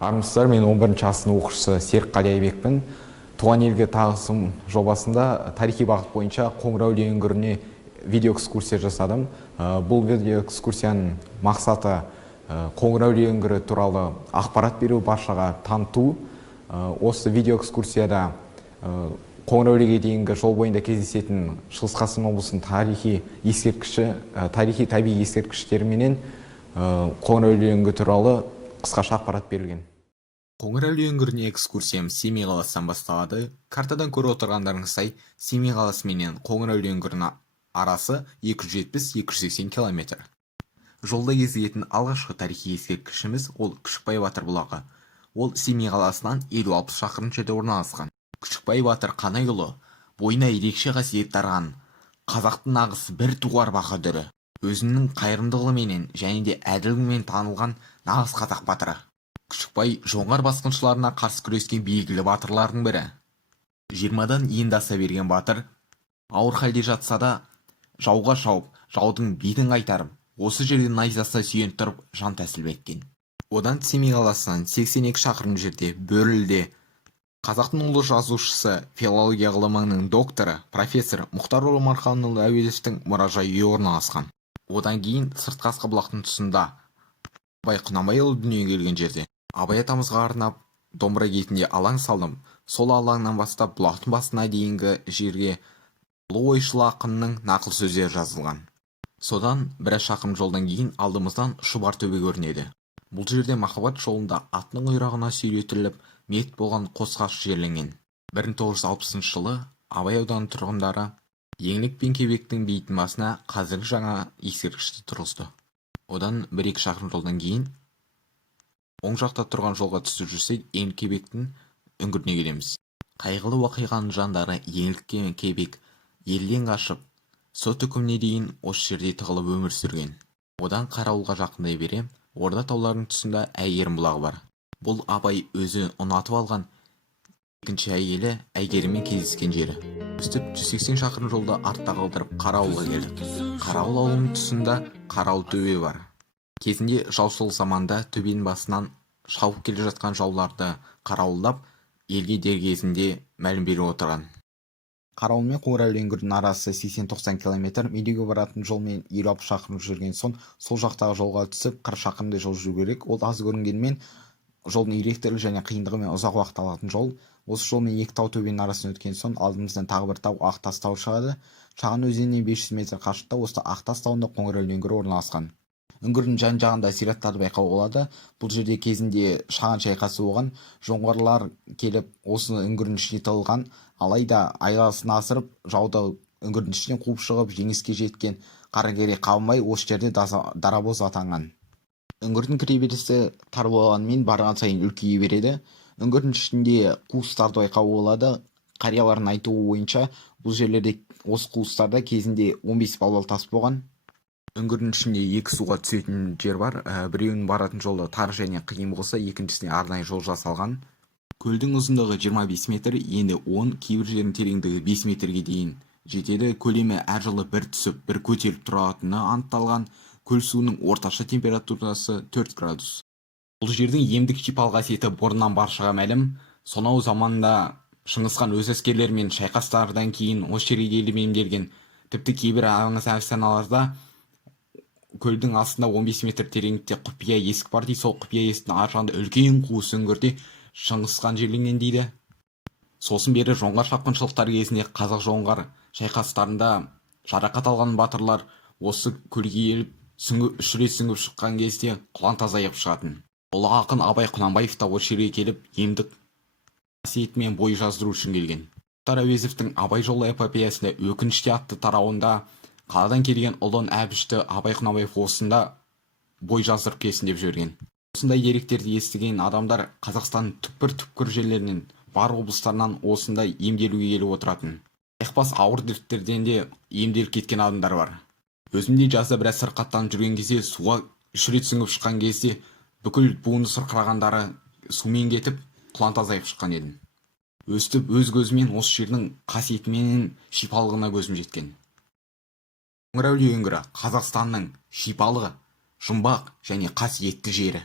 Армысыздар, мен 11-ші сынып оқушысы Серікқали Айбекпін. Туған елге тағысым жобасында тарихи бағыт бойынша Қоңырәулие өңіріне видеоэкскурсия жасадым. Бұл видеоэкскурсияның мақсаты Қоңырәулие өңірі туралы ақпарат беру, баршаға таныту. Осы видеоэкскурсияда Қоңырәулиеге дейінгі жол бойында кездесетін Шығыс Қазақстан облысының тарихи табиғи ескерткіштеріменен Қоңырәулие өңірі туралы қысқаша ақпарат берілген. Қоңырәулие өңіріне экскурсиям Семей қаласынан басталады. Картадан көріп отырғандарыңыздай, Семей қаласы менен Қоңырәулие өңірінің арасы 270-280 километр. Жолда кездесетін алғашқы тарихи ескерткішіміз ол Күшікбай Батыр бұлағы. Ол Семей қаласынан 50-60 шақырым жерде орналасқан. Күшікбай Батыр қанайұлы бойына ерекше қасиет дарыған қазақтың нағыз бір туар баһадүрі. Өзінің қайырымдылығыменен және де әділдігімен танылған нағыз қазақ батыры. Күшікбай жоңғар басқыншыларына қарсы күрескен белгілі батырлардың бірі. 20-дан енді аса берген батыр, ауыр халде жатса да, жауға шауып, жаудың бетін қайтарып, осы жерде найзасына сүйеніп тұрып жан тәсілім еткен. Одан Семей қаласынан 82 шақырым жерде Бөріліде қазақтың ұлы жазушысы, филология ғылымының докторы, профессор Мұхтар Омарханұлы Әуезовтің мұражайы орналасқан. Одан кейін Сыртқы Асқабұлақтың тұсында Абай Құнанбайұлы дүниеге келген жерде Абай атамызға арнап домбыра кетінде алаң салдым. Сол алаңнан бастап бұлақтың басына дейінгі жерге ұлы ойшыл ақынның нақыл сөздері жазылған. Содан біраз шақырым жолдан кейін алдымыздан Шұбар төбе көрінеді. Бұл жерде махаббат жолында аттың құйрығына сүйретіліп мерт болған қосқаш жерленген. 1960 жылы Абай ауданы тұрғындары Еңлік пен Кебектің бейітінің басына қазіргі жаңа ескерткішті тұрғызды. Одан 1-2 шақырым жолдан кейін оң жақта тұрған жолға түсіп жүрсек, Еңлік Кебектің үңгіріне келеміз. Қайғылы уақиғаның жандары Еңлік пен Кебек елден қашып, сот үкіміне дейін осы жерде тығылып өмір сүрген. Одан Қарауылға жақындай бере, Орда тауларының тұсында Әйгерім бұлағы бар. Бұл Абай өзі ұнатып алған екінші әйелі Әйгеріммен кездескен жері. Өстіп 180 шақырым жолда артта қалдырып Қарауылға келдік. Қарауыл ауылының тұсында Қарауыл төбе бар. Кезінде жаушылық заманда төбенің басынан шауып келе жатқан жауларды қарауылдап, елге дер кезінде мәлім беріп отырған. Қарауыл мен Қоңырәулие өңірінің арасы 80-90 км, Медеуге баратын жолмен 50-60 шақырым жүрген соң, сол жақтағы жолға түсіп 40 шақырымдай жол жүру керек. Ол аз көрінгенмен жолдың иректілігі және қиындығымен ұзақ уақыт алатын жол. Осы жолмен екі тау төбенің арасын өткен соң, алдымыздан тағы бір тау Ақтас тауы шығады. Шаған өзенінен 500 метр қашықта осы Ақтас тауында Қоңырәулие өңірі орналасқан. Үңгірдің жан-жағында зираттарды байқауға болады. Бұл жерде кезінде шаған шайқасы болған, жоңғарлар келіп осы үңгірдің ішіне тығылған, алайда айласын асырып, жауды үңгірдің ішінен қуып шығып, жеңіске жеткен қаракерей қабанбай осы жерде дарабоз атанған. Үңгірдің кіреберісі тар болғанымен барған сайын үлкейе береді. Үңгірдің ішінде қуыстарды байқауға болады. Қариялардың айтуы бойынша бұл жерлерде осы қуыстарда кезінде 15 балбал тас болған. Үңгірдің ішінде екі суға түсетін жер бар. Біреуінің баратын жолы тар және қиын болса, екіншісіне арнайы жол жасалған. Көлдің ұзындығы 25 метр, енді 10, кейбір жердің тереңдігі 5 метрге дейін жетеді. Көлемі әр жылы бір түсіп, бір көтеріліп тұратыны анықталған. Көл суының орташа температурасы 4 градус. Бұл жердің емдік шипалық қасиеті бұрыннан баршаға мәлім. Сонау заманда Шыңғысхан өз әскерлерімен шайқастардан кейін осы жерге келіп емделген. Тіпті кейбір аңыз әфсаналарда көлдің астында 15 метр тереңдікте құпия есік бар дейді. Сол құпия есіктің ар жағында үлкен қуыс үңгірде Шыңғысхан жерленген дейді. Сосын бері жоңғар шапқыншылықтар кезінде қазақ жоңғар шайқастарында жарақат алған батырлар осы көлге келіп үш рет сүңгіп шыққан кезде құлан тазайып шығатын. Ұлы ақын Абай Құнанбаев та осы жерге келіп емдік қасиетімен бой жаздыру үшін келген. Мұхтар Әуезовтің Абай жолы эпопеясында өкініште атты тарауында қаладан келген ұлын Әбішті Абай Құнанбаев осында бой жаздырып келсін деп жіберген. Осындай деректерді естіген адамдар Қазақстанның түкпір-түкпір жерлерінен, бар облыстарынан осында емделуге келіп отыратын. Айықпас ауыр дерттерден де емделіп кеткен адамдар бар. Өзімде жазда біраз сырқаттанып жүрген кезде, суға 3 рет сүңгіп шыққан кезде бүкіл буыны сырқырағандары сумен кетіп, құлан тазайып шыққан едім. Өстіп өз көзімен осы жердің қасиетімен шипалығына көзім жеткен. Қоңырәулие өңірі Қазақстанның шипалы, жұмбақ және қасиетті жері.